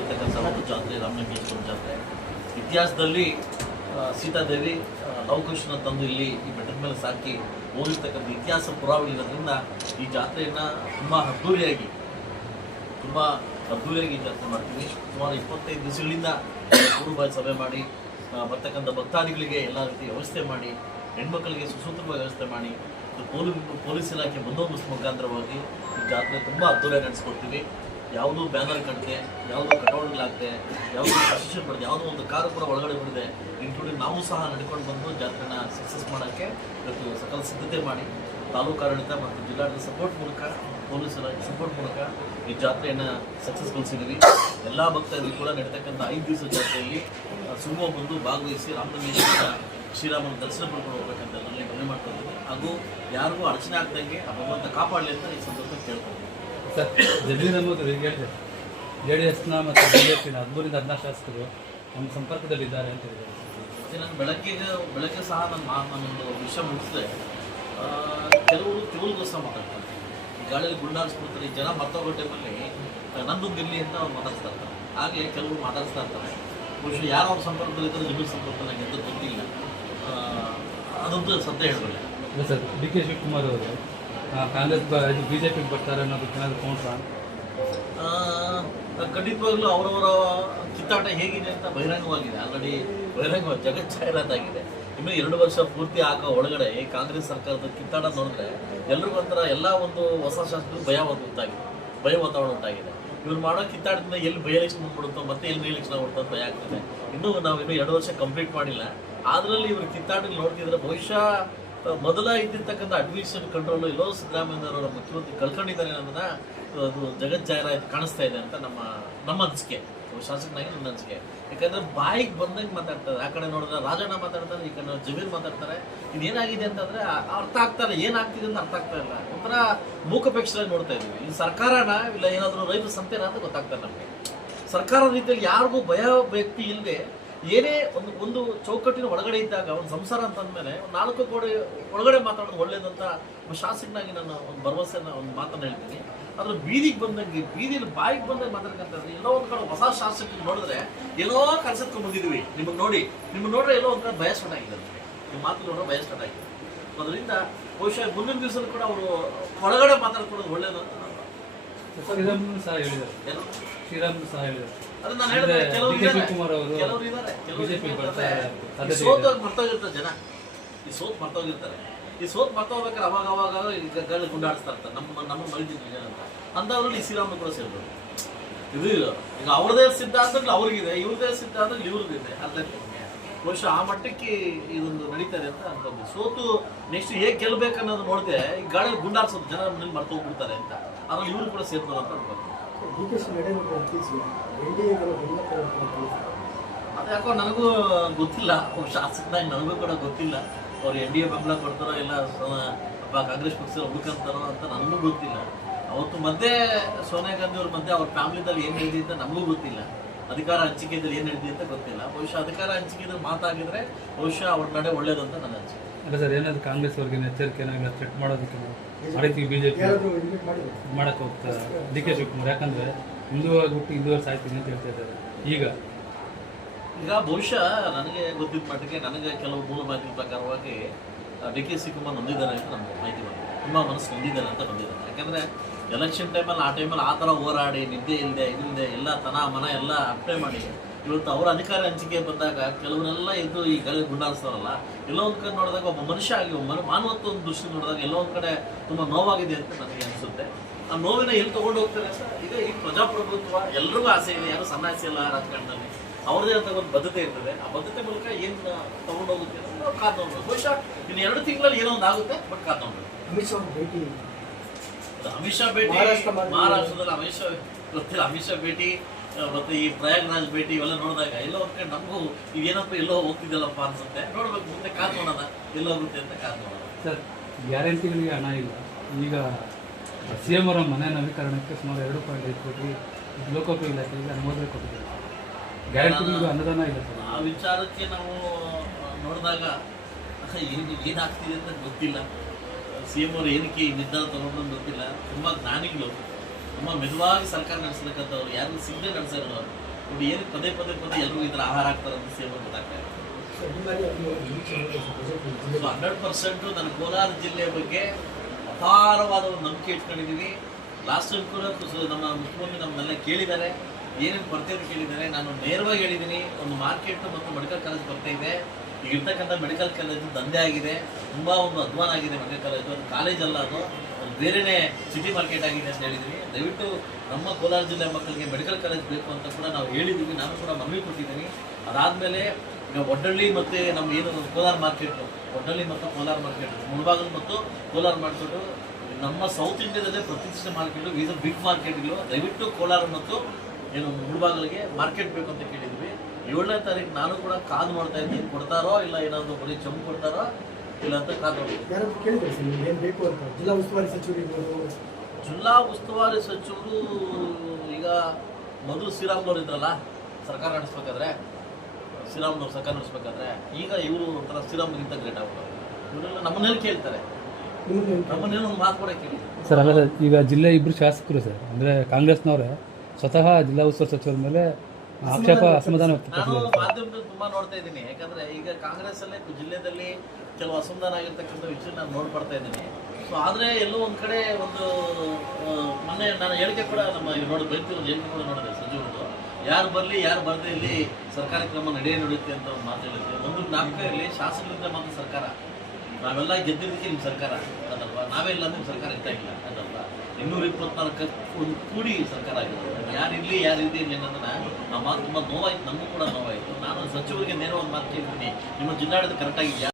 ನಡೆಸಿರ್ತಕ್ಕಂಥ ಒಂದು ಜಾತ್ರೆ ರಾಮಲಿಂಗೇಶ್ವರ ಜಾತ್ರೆ. ಇತಿಹಾಸದಲ್ಲಿ ಸೀತಾದೇವಿ ಲವಕೃಷ್ಣ ತಂದು ಇಲ್ಲಿ ಈ ಬೆಟ್ಟದ ಮೇಲೆ ಸಾಕಿ ಹೋಗಿರ್ತಕ್ಕಂಥ ಇತಿಹಾಸ ಪುರಾವೆಗಳಿರೋದ್ರಿಂದ ಈ ಜಾತ್ರೆಯನ್ನು ತುಂಬ ಅದ್ದೂರಿಯಾಗಿ ತುಂಬ ಅದ್ದೂರಿಯಾಗಿ ಈ ಜಾತ್ರೆ ಮಾಡ್ತೀವಿ. ಸುಮಾರು ಇಪ್ಪತ್ತೈದು ದಿವಸಗಳಿಂದ ಕುಟುಂಬ ಸಭೆ ಮಾಡಿ ಬರ್ತಕ್ಕಂಥ ಭಕ್ತಾದಿಗಳಿಗೆ ಎಲ್ಲ ರೀತಿ ವ್ಯವಸ್ಥೆ ಮಾಡಿ, ಹೆಣ್ಮಕ್ಳಿಗೆ ಸುಸೂತ್ರವಾಗಿ ವ್ಯವಸ್ಥೆ ಮಾಡಿ ಪೊಲೀಸ್ ಇಲಾಖೆ ಬಂದೋಬಸ್ತ್ ಮುಖಾಂತರವಾಗಿ ಈ ಜಾತ್ರೆ ತುಂಬ ಅದ್ದೂರಿಯಾಗಿ ನಡೆಸ್ಕೊಡ್ತೀವಿ. ಯಾವುದೂ ಬ್ಯಾನರ್ ಕಟ್ಟಿದೆ ಯಾವುದೋ ಕಟೌಟ್ಗಳಾಗದೆ, ಯಾವುದೋ ಪ್ರಶಸ್ತಿ ಪಡೆದೆ ಯಾವುದೋ ಒಂದು ಕಾರು ಕೂಡ ಒಳಗಡೆ ಬಿಡದೆ ಇನ್ಕ್ಲೂಡಿಂಗ್ ನಾವು ಸಹ ನಡ್ಕೊಂಡು ಬಂದು ಜಾತ್ರೆನ ಸಕ್ಸಸ್ ಮಾಡೋಕ್ಕೆ ಇವತ್ತು ಸಕಲ ಸಿದ್ಧತೆ ಮಾಡಿ, ತಾಲೂಕು ಆಡಳಿತ ಮತ್ತು ಜಿಲ್ಲಾಡಳಿತ ಸಪೋರ್ಟ್ ಮೂಲಕ ಪೊಲೀಸರ ಸಪೋರ್ಟ್ ಮೂಲಕ ಈ ಜಾತ್ರೆಯನ್ನು ಸಕ್ಸಸ್ಗೊಳಿಸಿದ್ದೀವಿ ಎಲ್ಲ ಭಕ್ತರಿಗೂ ಕೂಡ ನಡೀತಕ್ಕಂಥ ಐದು ದಿವಸ ಜಾತ್ರೆಯಲ್ಲಿ ಸುಮ್ಮ ಬಂದು ಭಾಗವಹಿಸಿ ರಾಮಲಿಂಗೇಶ್ವರ ಶ್ರೀರಾಮನ ದರ್ಶನ ಪಡ್ಕೊಂಡು ಹೋಗ್ಬೇಕಂತ ನನ್ನಲ್ಲಿ ಮನವಿ ಮಾಡ್ತಾ ಹಾಗೂ ಯಾರಿಗೂ ಅಡಚಣೆ ಆಗ್ದಂಗೆ ಆ ಭಗವಂತ ಕಾಪಾಡಲಿ ಅಂತ ಈ ಸಂದರ್ಭದಲ್ಲಿ ಕೇಳ್ಕೊಂಡು ಸರ್ ಜಮೀರ್ ಅಹಮದ್ ಅವ್ರಿಗೆ ಹೇಳಿದೆ ಜೆ ಡಿ ಎಸ್ನ ಮತ್ತು ಬಿ ಜೆ ಪಿನ ಹದಿಮೂರಿಂದ ಹದಿನಾರು ಶಾಸಕರು ನಮ್ಮ ಸಂಪರ್ಕದಲ್ಲಿದ್ದಾರೆ ಅಂತ ಹೇಳಿದ್ದಾರೆ. ನಾನು ಬೆಳಗ್ಗೆಗೆ ಬೆಳಗ್ಗೆ ಸಹ ನಾನು ಮಾ ನಾನೊಂದು ವಿಷಯ ಮುಗಿಸಿದೆ. ಕೆಲವರು ತಿಳುಗೋಸ್ಕರ ಮಾತಾಡ್ತಾರೆ. ಈ ಗಾಳಿಯಲ್ಲಿ ಗುಂಡಾಡಿಸ್ಬಿಡ್ತಾರೆ ಈ ಜನ ಮತ್ತೊಬ್ಬ ಟೈಮಲ್ಲಿ ನಂದು ಗೆಲ್ಲಿ ಅಂತ ಅವ್ರು ಮಾತಾಡ್ತಾ ಇರ್ತಾರೆ. ಹಾಗೆ ಕೆಲವರು ಮಾತಾಡಿಸ್ತಾ ಇರ್ತಾರೆ. ಬಹುಶಃ ಯಾರು ಅವ್ರ ಸಂಪರ್ಕದಲ್ಲಿದ್ದಾರೆ ಸಂಪರ್ಕದಲ್ಲಿ ನನಗೆ ಎಂದು ಗೊತ್ತಿಲ್ಲ. ಅದೊಂದು ಅದಂತೂ ಸತ್ಯ ಹೇಳಬಲ್ಲ ಸರ್ ಡಿ ಕೆ ಶಿವಕುಮಾರ್ ಅವರು ಕಾಂಗ್ರೆಸ್ ಇದು ಬಿ ಜೆ ಪಿಗೆ ಬರ್ತಾರೆ ಅನ್ನೋದಕ್ಕೆ ಏನಾದರೂ ಕೌಂಟ್ರಾ ಖಂಡಿತವಾಗ್ಲೂ ಅವರವರ ಕಿತ್ತಾಟ ಹೇಗಿದೆ ಅಂತ ಬಹಿರಂಗವಾಗಿದೆ. ಆಲ್ರೆಡಿ ಬಹಿರಂಗ ಜಾಹೀರಾತಾಗಿದೆ ಇನ್ನು ಎರಡು ವರ್ಷ ಪೂರ್ತಿ ಹಾಕೋ ಒಳಗಡೆ ಕಾಂಗ್ರೆಸ್ ಸರ್ಕಾರದ ಕಿತ್ತಾಟ ನೋಡಿದ್ರೆ ಎಲ್ರಿಗೂ ಒಂಥರ ಎಲ್ಲ ಒಂದು ಹೊಸ ಶಾಸಕರು ಭಯ ಉಂಟಾಗಿದೆ ಭಯ ವಾತಾವರಣ ಉಂಟಾಗಿದೆ. ಇವ್ರು ಮಾಡೋ ಕಿತ್ತಾಟದಿಂದ ಎಲ್ಲಿ ಬೈ ಎಲೆಕ್ಷನ್ ಬಂದ್ಬಿಡುತ್ತೋ ಮತ್ತೆ ಎಲ್ಲಿ ಎಲೆಕ್ಷನ್ ಆಗ್ಬಿಡುತ್ತೋ ಭಯ ಆಗ್ತದೆ. ಇನ್ನೂ ನಾವು ಇನ್ನೂ ಎರಡು ವರ್ಷ ಕಂಪ್ಲೀಟ್ ಮಾಡಿಲ್ಲ. ಅದರಲ್ಲಿ ಇವರು ಕಿತ್ತಾಟ ನೋಡ್ತಿದ್ರೆ ಬಹುಶಃ ಮೊದಲ ಇದ್ದಿರ್ತಕ್ಕಂಥ ಅಡ್ಮಿನಿಸ್ಟ್ರೇಟಿವ್ ಕಂಟ್ರೋಲ್ ಎಲ್ಲೋ ಸಿದ್ದರಾಮಯ್ಯನವರ ಮುಖ್ಯಮಂತ್ರಿ ಕಳ್ಕೊಂಡಿದ್ದಾರೆ ಅನ್ನೋದನ್ನ ಅದು ಜಗತ್ ಜಾಹೀರಾತು ಕಾಣಿಸ್ತಾ ಇದೆ ಅಂತ ನಮ್ಮ ನಮ್ಮ ಅನಿಸಿಕೆ. ಶಾಸಕನಾಗಿ ನನ್ನ ಅನಿಸಿಕೆ. ಯಾಕಂದ್ರೆ ಬಾಯಿಗೆ ಬಂದಂಗೆ ಮಾತಾಡ್ತಾರೆ. ಆ ಕಡೆ ನೋಡಿದ್ರೆ ರಾಜಣ್ಣ ಮಾತಾಡ್ತಾರೆ, ಈ ಕಡೆ ಜಮೀರ್ ಮಾತಾಡ್ತಾರೆ. ಇದೇನಾಗಿದೆ ಅಂತಂದ್ರೆ ಅರ್ಥ ಆಗ್ತಾರೆ ಏನಾಗ್ತಿದೆ ಅಂತ ಅರ್ಥ ಆಗ್ತಾ ಇಲ್ಲ. ಒಂಥರ ಮೂಕಪೇಕ್ಷರಾಗಿ ನೋಡ್ತಾ ಇದೀವಿ ಈ ಸರ್ಕಾರನ ಇಲ್ಲ ಏನಾದರೂ ರೈತರ ಸಂತೆನ ಅಂತ ಗೊತ್ತಾಗ್ತಾರೆ ನಮಗೆ. ಸರ್ಕಾರ ರೀತಿಯಲ್ಲಿ ಯಾರಿಗೂ ಭಯ ವ್ಯಕ್ತಿ ಇಲ್ಲದೆ ಏನೇ ಒಂದು ಒಂದು ಚೌಕಟ್ಟಿನ ಒಳಗಡೆ ಇದ್ದಾಗ, ಒಂದು ಸಂಸಾರ ಅಂತ ಅಂದಮೇಲೆ ಒಂದು ನಾಲ್ಕು ಕೋಡಿ ಒಳಗಡೆ ಮಾತಾಡೋದು ಒಳ್ಳೇದಂತ ಒಬ್ಬ ಶಾಸಕನಾಗಿ ನನ್ನ ಒಂದು ಭರವಸೆನ ಒಂದು ಮಾತನ್ನ ಹೇಳ್ತೀನಿ. ಆದ್ರೆ ಬೀದಿಗೆ ಬಂದಂಗೆ, ಬೀದಿಲಿ ಬಾಯಿಗೆ ಬಂದಂಗೆ ಮಾತಾಡ್ಕಂತಂದ್ರೆ ಎಲ್ಲೋ ಒಂದು ಕಡೆ ಹೊಸ ಶಾಸಕ ನೋಡಿದ್ರೆ ಎಲ್ಲೋ ಕನ್ಸತ್ಕೊಂಡು ಬಂದಿದ್ವಿ. ನಿಮಗೆ ನೋಡಿ, ನಿಮ್ಗೆ ನೋಡ್ರೆ ಎಲ್ಲೋ ಒಂದು ಕಡೆ ಭಯ ಸ್ಟಾರ್ಟ್ ಆಗಿದೆ ನಿಮ್ಮ ಮಾತು ನೋಡೋ ಭಯ ಸ್ಟಾರ್ಟ್ ಆಗಿದೆ. ಅದರಿಂದ ಬಹುಶಃ ಮುಂದಿನ ದಿವಸ ಕೂಡ ಅವರು ಒಳಗಡೆ ಮಾತಾಡ್ಕೊಳ್ಳೋದು ಒಳ್ಳೇದು ಅಂತ ನಾನು ಶ್ರೀರಾಮುಲು ಸಹ ಹೇಳಿದ್ದಾರೆ ಏನು? ಶ್ರೀರಾಮುಲು ಸಹ ಹೇಳಿದ್ದಾರೆ ಅದು ನಾನು ಅಂದ್ರೆ ಹೇಳಿದೆ ಕೆಲವರು ಇದ್ದಾರೆ. ಶಿವಕುಮಾರ್ ಅವರು ಕೆಲವರು ಇದ್ದಾರೆ ಬಿಜೆಪಿ ಬರ್ತಾರೆ ಈ ಸೋತು. ಮರ್ತೋಗಿರ್ತಾರೆ ಜನ. ಈ ಸೋತ್ ಮರ್ತೋಗಿರ್ತಾರೆ ಈ ಸೋತ್ ಮರ್ತೋಗ್ಬೇಕಾದ್ರೆ ಅವಾಗ ಅವಾಗ ಈಗ ಗಾಳಿ ಗುಂಡಾಡಿಸ್ತಾ ಇರ್ತಾರೆ. ನಮ್ಮ ನಮ್ಮ ಮರಿದಿದ್ವಿ ಜನ ಅಂತ. ಅಂಥವ್ರಲ್ಲಿ ಈ ಶ್ರೀರಾಮ್ ಕೂಡ ಸೇರಿದ್ರು. ಇದು ಇಲ್ಲ. ಈಗ ಅವ್ರದೇ ಸಿದ್ಧಾಂತಗಳು ಅವ್ರಿಗಿದೆ. ಇವ್ರದೇ ಸಿದ್ಧಾಂತಗಳು ಇವ್ರದಿದೆ ಅಲ್ಲೇ? ಬಹುಶಃ ಆ ಮಟ್ಟಕ್ಕೆ ಇದೊಂದು ನಡೀತಾರೆ ಅಂತ ಅನ್ಕೊಂಡ್ವಿ. ಸೋತು ನೆಕ್ಸ್ಟ್ ಹೇಗೆ ಗೆಲ್ಬೇಕು ಅನ್ನೋದು ನೋಡಿದೆ ಈ ಗಾಳಿ ಗುಂಡಾಡ್ಸೋದು ಜನ ಮನೇಲಿ ಮರ್ತೋಗ್ಬಿಡ್ತಾರೆ ಅಂತ. ಅದ್ರಲ್ಲಿ ಇವರು ಕೂಡ ಕೊಡಬೇಕು ಅದು ಯಾಕೋ ನನಗೂ ಗೊತ್ತಿಲ್ಲ. ಅವ್ರು ಶಾಸಕನಾಗಿ ನನಗೂ ಕೂಡ ಗೊತ್ತಿಲ್ಲ. ಅವ್ರು ಎನ್ ಡಿ ಎ ಬೆಂಬಲ ಕೊಡ್ತಾರೋ ಇಲ್ಲ ಕಾಂಗ್ರೆಸ್ ಪಕ್ಷ ಹುಡುಕಂತಾರೋ ಅಂತ ನನಗೂ ಗೊತ್ತಿಲ್ಲ. ಅವತ್ತು ಮತ್ತೆ ಸೋನಿಯಾ ಗಾಂಧಿ ಅವ್ರ ಮಧ್ಯೆ ಅವ್ರ ಫ್ಯಾಮಿಲಿದಲ್ಲಿ ಏನು ಹೇಳಿದೆ ಅಂತ ನಮಗೂ ಗೊತ್ತಿಲ್ಲ. ಅಧಿಕಾರ ಹಂಚಿಕೆದಲ್ಲಿ ಏನು ಹೇಳಿದೆ ಅಂತ ಗೊತ್ತಿಲ್ಲ. ಬಹುಶಃ ಅಧಿಕಾರ ಹಂಚಿಕೆದಲ್ಲಿ ಮಾತಾಗಿದ್ರೆ ಬಹುಶಃ ಅವ್ರ ನಡೆ ಒಳ್ಳೇದು ಅಂತ ನನ್ನ ಅನಿಸಿಕೆ. ಅಲ್ಲ ಸರ್ ಏನಾದ್ರು ಕಾಂಗ್ರೆಸ್ ಅವ್ರಿಗೆ ಎಚ್ಚರಿಕೆ ಏನಾಗಿಲ್ಲ ಥ್ರೆಟ್ ಮಾಡೋದಕ್ಕೆ ಮಾಡಿದ್ವಿ ಬಿ ಜೆ ಪಿ ಯಾರಾದರೂ ಮಾಡಿದ್ರು? ಮಾಡಕ್ಕೆ ಹೋಗ್ತಾರೆ. ಡಿ ಕೆ ಶಿವಕುಮಾರ್ ಯಾಕಂದ್ರೆ ಹಿಂದೂ ಆಗ್ಬಿಟ್ಟು ಹಿಂದೂ ಸಾಯ್ತೀನಿ ಅಂತ ಹೇಳ್ತಾ ಇದ್ದಾರೆ. ಈಗ ಈಗ ಬಹುಶಃ ನನಗೆ ಗೊತ್ತಿದ್ದ ಮಟ್ಟಿಗೆ ನನಗೆ ಕೆಲವು ಮೂಲ ಮಾಹಿತಿ ಪ್ರಕಾರವಾಗಿ ಡಿ ಕೆ ಶಿವಕುಮಾರ್ ನೊಂದಿದ್ದಾರೆ ಅಂತ ನಮ್ಗೆ ಮಾಹಿತಿ ಬಂದಿದೆ. ತುಂಬ ಮನಸ್ಸು ನೊಂದಿದ್ದಾರೆ ಅಂತ ಬಂದಿದ್ದಾರೆ. ಯಾಕಂದ್ರೆ ಎಲೆಕ್ಷನ್ ಟೈಮಲ್ಲಿ ಆ ಟೈಮಲ್ಲಿ ಆ ಥರ ಹೋರಾಡಿ ನಿದ್ದೆ ಇಲ್ಲದೆ ಇದಿಲ್ಲದೆ ಎಲ್ಲ ತನ ಮನ ಎಲ್ಲ ಅಪ್ಲೈ ಮಾಡಿ ಇವತ್ತು ಅವರ ಅಧಿಕಾರ ಹಂಚಿಕೆ ಬಂದಾಗ ಕೆಲವರೆಲ್ಲ ಇದು ಈ ಗಾಳಿ ಗುಂಡಾರಿಸ್ತಾರಲ್ಲ ಎಲ್ಲೋ ಒಂದು ಕಡೆ ನೋಡಿದಾಗ ಒಬ್ಬ ಮನುಷ್ಯ ಆಗಿ ಒಬ್ಬ ಮನು ಮಾನವತ್ವ ದೃಷ್ಟಿ ನೋಡಿದಾಗ ಎಲ್ಲೋ ಒಂದು ಕಡೆ ತುಂಬ ನೋವಾಗಿದೆ ಅಂತ ನನಗೆ ಅನಿಸುತ್ತೆ. ಆ ನೋವಿನ ಎಲ್ಲಿ ತಗೊಂಡು ಹೋಗ್ತಾರೆ ಸರ್? ಈಗ ಈ ಪ್ರಜಾಪ್ರಭುತ್ವ ಎಲ್ರಿಗೂ ಆಸೆ ಇದೆ ಯಾರು ಸನ್ಯಾಸಿ ಇಲ್ಲ ರಾಜಕಾರಣದಲ್ಲಿ. ಅವ್ರದೇ ಅಂತ ಒಂದು ಬದ್ಧತೆ ಇರ್ತದೆ. ಆ ಬದ್ಧತೆ ಮೂಲಕ ಏನು ತಗೊಂಡು ಹೋಗುತ್ತೆ ಅಂತ ಕಾದ್ ನೋಡ್ಬೇಕು ಬಹುಶಃ ಇನ್ನು ಎರಡು ತಿಂಗಳಲ್ಲಿ ಏನೋ ಒಂದು ಆಗುತ್ತೆ ಬಟ್ ಕಾದ್ ನೋಡ್ಬೇಕು ಅಮಿತ್ ಶಾ ಅವ್ರ ಭೇಟಿ. ಅಮಿತ್ ಶಾ ಭೇಟಿ. ಮಹಾರಾಷ್ಟ್ರದಲ್ಲಿ ಅಮಿತ್ ಶಾ ಗೊತ್ತಿಲ್ಲ ಅಮಿತ್ ಶಾ ಭೇಟಿ ಮತ್ತೆ ಈ ಪ್ರಯಾಗ್ರಾಜ್ ಭೇಟಿ ಇವೆಲ್ಲ ನೋಡಿದಾಗ ಎಲ್ಲೋ ಒಂದ್ ನಮಗೂ ಇದೇನಪ್ಪ ಎಲ್ಲೋ ಹೋಗ್ತಿದ್ದಲ್ಲಪ್ಪ ಅನ್ಸುತ್ತೆ. ನೋಡ್ಬೇಕು ಮುಂದೆ ಕಾದ್ ನೋಡೋಣ. ಎಲ್ಲೋ ಹೋಗುತ್ತೆ ಅಂತ ಕಾದ್ ನೋಡೋಣ. ಸರ್ ಗ್ಯಾರಂಟಿಗಳಿಗೆ ಹಣ ಇಲ್ಲ. ಈಗ ಸಿ ಎಂ ಅವರ ಮನೆ ನವೀಕರಣಕ್ಕೆ ಸುಮಾರು ಎರಡು ಪಾಯಿಂಟ್ ಐದು ಕೋಟಿ ಲೋಕೋಪಯೋಗಿ ಇಲಾಖೆಗೆ ಅನುಮೋದನೆ ಕೊಟ್ಟಿದ್ದೀವಿ ಗ್ಯಾರಂಟಿಗಳಿಗೆ ಅನುದಾನ ಇಲ್ಲ ಸರ್. ಆ ವಿಚಾರಕ್ಕೆ ನಾವು ನೋಡಿದಾಗ ಏನು ಏನಾಗ್ತಿದೆ ಅಂತ ಗೊತ್ತಿಲ್ಲ. ಸಿ ಎಂ ಅವರು ಏನಕ್ಕೆ ನಿರ್ಧಾರ ತಗೊಂಡು ಗೊತ್ತಿಲ್ಲ. ತುಂಬ ಜ್ಞಾನಿಗಳು. ತುಂಬ ಮೆದುವಾಗಿ ಸರ್ಕಾರ ನಡೆಸತಕ್ಕಂಥವ್ರು ಯಾರು ಸಿಗದೆ ನಡೆಸಿರೋರು ನೋಡಿ ಏನು ಪದೇ ಪದೇ ಪದೇ ಎಲ್ಲರೂ ಇದರ ಆಹಾರ ಆಗ್ತಾರೆ ಅಂತ ಸೇವೆ ಗೊತ್ತಾಗ್ತಾ ಇದೆ. ಹಂಡ್ರೆಡ್ ಪರ್ಸೆಂಟು ನನ್ನ ಕೋಲಾರ ಜಿಲ್ಲೆಯ ಬಗ್ಗೆ ಅಪಾರವಾದ ಒಂದು ನಂಬಿಕೆ ಇಟ್ಕೊಂಡಿದ್ದೀನಿ ಲಾಸ್ಟ್ ಟೈಮ್ ಕೂಡ ನಮ್ಮ ಮುಖ್ಯಮಂತ್ರಿ ನಮ್ಮನ್ನೆಲ್ಲ ಕೇಳಿದ್ದಾರೆ. ಏನೇನು ಅಂತ ಕೇಳಿದ್ದಾರೆ. ನಾನು ನೇರವಾಗಿ ಹೇಳಿದ್ದೀನಿ. ಒಂದು ಮಾರ್ಕೆಟ್ ಮತ್ತು ಮೆಡಿಕಲ್ ಕಾಲೇಜ್ ಬರ್ತಾ ಇದೆ. ಈಗ ಇರ್ತಕ್ಕಂಥ ಮೆಡಿಕಲ್ ಕಾಲೇಜು ದಂಧೆ ಆಗಿದೆ, ತುಂಬ ಒಂದು ಅಧ್ವಾನ ಆಗಿದೆ ಮೆಡಿಕಲ್ ಕಾಲೇಜು ಅದು ಕಾಲೇಜ್ ಅಲ್ಲ ಅದು, ಒಂದು ಬೇರೆನೇ ಸಿಟಿ ಮಾರ್ಕೆಟ್ ಆಗಿದೆ ಅಂತ ಹೇಳಿದ್ವಿ ದಯವಿಟ್ಟು ನಮ್ಮ ಕೋಲಾರ ಜಿಲ್ಲೆ ಮಕ್ಕಳಿಗೆ ಮೆಡಿಕಲ್ ಕಾಲೇಜ್ ಬೇಕು ಅಂತ ಕೂಡ ನಾವು ಹೇಳಿದ್ದೀವಿ ನಾನು ಕೂಡ ಮನವಿ ಕೊಟ್ಟಿದ್ದೀನಿ. ಅದಾದಮೇಲೆ ಈಗ ಒಡ್ಡಳ್ಳಿ ಮತ್ತು ನಮ್ಮ ಏನು ಕೋಲಾರ ಮಾರ್ಕೆಟು ಒಡ್ಡಳ್ಳಿ ಮತ್ತು ಕೋಲಾರ ಮಾರ್ಕೆಟ್ ಮುಳಬಾಗಲು ಮತ್ತು ಕೋಲಾರ ಮಾರ್ಕೆಟು ನಮ್ಮ ಸೌತ್ ಇಂಡಿಯಾದಲ್ಲೇ ಪ್ರತಿಷ್ಠಿತ ಮಾರ್ಕೆಟು ಇದು ಬಿಗ್ ಮಾರ್ಕೆಟ್ಗಳು ದಯವಿಟ್ಟು ಕೋಲಾರ ಮತ್ತು ಏನು ಮುಳಬಾಗಲಿಗೆ ಮಾರ್ಕೆಟ್ ಬೇಕು ಅಂತ ಕೇಳಿದ್ವಿ ಏಳನೇ ತಾರೀಕು ನಾನು ಕೂಡ ಕಾದು ಮಾಡ್ತಾ ಇದ್ದೀನಿ. ಕೊಡ್ತಾರೋ ಇಲ್ಲ ಏನಾದರೂ ಬರೀ ಚಮ್ ಕೊಡ್ತಾರೋ ಇಲ್ಲ ಅಂತ ಕಾದು ಕೇಳಿದ್ರೆ ಸರ್ ಏನು ಬೇಕು ಅಂತ? ಜಿಲ್ಲಾ ಉಸ್ತುವಾರಿ ಸಚಿವರು ಜಿಲ್ಲಾ ಉಸ್ತುವಾರಿ ಸಚಿವರು ಈಗ ಮೊದಲು ಶ್ರೀರಾಮ್ನವ್ರು ಇದ್ರಲ್ಲ ಸರ್ಕಾರ ನಡೆಸ್ಬೇಕಾದ್ರೆ ಶ್ರೀರಾಮ್ನವ್ರು ಸರ್ಕಾರ ನಡೆಸ್ಬೇಕಾದ್ರೆ ಈಗ ಇವರು ಒಂಥರ ಶ್ರೀರಾಮ್ಗಿಂತ ಗ್ರೇಟ್ ಆಗ್ಬಿಟ್ಟು ಇವರೆಲ್ಲ ನಮ್ಮನ್ನೆಲ್ಲ ಕೇಳ್ತಾರೆ. ನಮ್ಮನ್ನೇನು ಒಂದು ಮಾತು ಕೂಡ ಕೇಳಿ. ಸರ್ ಅಲ್ಲ ಈಗ ಜಿಲ್ಲೆ ಇಬ್ಬರು ಶಾಸಕರು ಸರ್. ಅಂದರೆ ಕಾಂಗ್ರೆಸ್ನವರೇ ಸ್ವತಃ ಜಿಲ್ಲಾ ಉಸ್ತುವಾರಿ ಸಚಿವರ ಮೇಲೆ ಆಕ್ಷೇಪ ಅಸಮಾಧಾನ ನಾನು ಮಾಧ್ಯಮದಲ್ಲಿ ತುಂಬಾ ನೋಡ್ತಾ ಇದ್ದೀನಿ. ಯಾಕಂದ್ರೆ ಈಗ ಕಾಂಗ್ರೆಸ್ ಅಲ್ಲೇ ಜಿಲ್ಲೆದಲ್ಲಿ ಕೆಲವು ಅಸಮಾಧಾನ ಆಗಿರ್ತಕ್ಕಂಥ ವಿಷಯ ನಾನು ನೋಡ್ಬರ್ತಾ ಇದ್ದೀನಿ. ಸೊ ಆದ್ರೆ ಎಲ್ಲೋ ಒಂದ್ ಕಡೆ ಒಂದು ಮೊನ್ನೆ ನಾನು ಹೇಳಿಕೆ ಕೂಡ ನಮ್ಮ ನೋಡಿ ಬೈತಿ ಒಂದು ಹೇಳಿಕೆ ಕೂಡ ನೋಡಿದೆ ಸಚಿವರದು ಯಾರು ಬರಲಿ, ಯಾರು ಬರದೇ ಇಲ್ಲಿ ಸರ್ಕಾರಿ ಕ್ರಮ ನಡೆಯೇ ನಡೆಯುತ್ತೆ ಅಂತ ಒಂದು ಮಾತು ಹೇಳಿದ್ದೆ ಒಂದು ನಾಲ್ಕು ಇರಲಿ ಶಾಸಕರಿಂದ ಮಾತ್ರ ಸರ್ಕಾರ. ನಾವೆಲ್ಲ ಗೆದ್ದಿದ್ದಕ್ಕೆ ನಿಮ್ಮ ಸರ್ಕಾರ. ಅದಲ್ವಾ ನಾವೇ ಇಲ್ಲ ಅಂದ್ರೆ ಸರ್ಕಾರ ಇರ್ತಾ ಇಲ್ಲ ಅದಲ್ವಾ ಇನ್ನೂರ ಇಪ್ಪತ್ನಾಲ್ಕು ಕೂಡಿ ಸರ್ಕಾರ ಆಗಿದೆ. ಯಾರಿರಲಿ ಯಾರಿದೆ ನಮ್ಮ ಅನ್ನೋದನ್ನ ನಾವು ಮಾತು ತುಂಬ ನೋವಾಯ್ತು, ನಮಗೂ ಕೂಡ ನೋವಾಯಿತು. ನಾನು ಸಚಿವರಿಗೆ ನೇರವಾಗಿ ಮಾತು ಕೇಳ್ತೀನಿ. ನಿಮ್ಮ ಜಿಲ್ಲಾಡಳಿತ ಕರೆಕ್ಟ್ ಆಗಿದೆಯಾ?